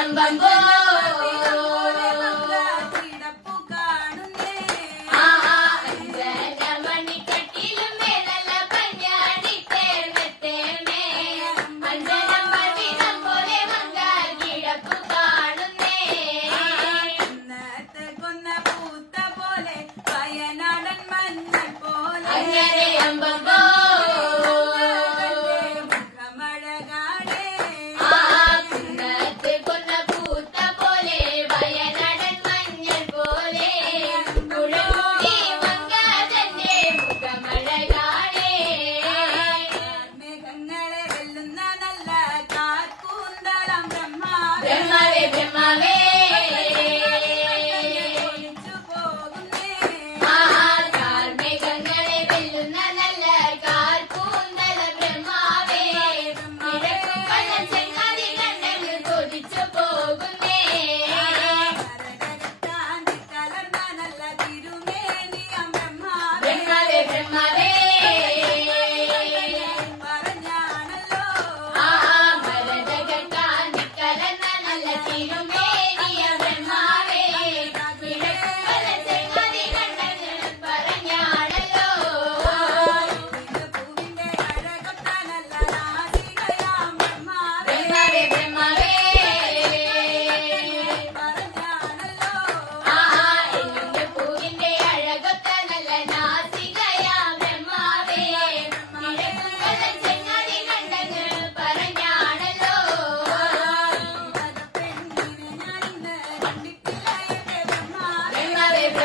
Bang bang bang.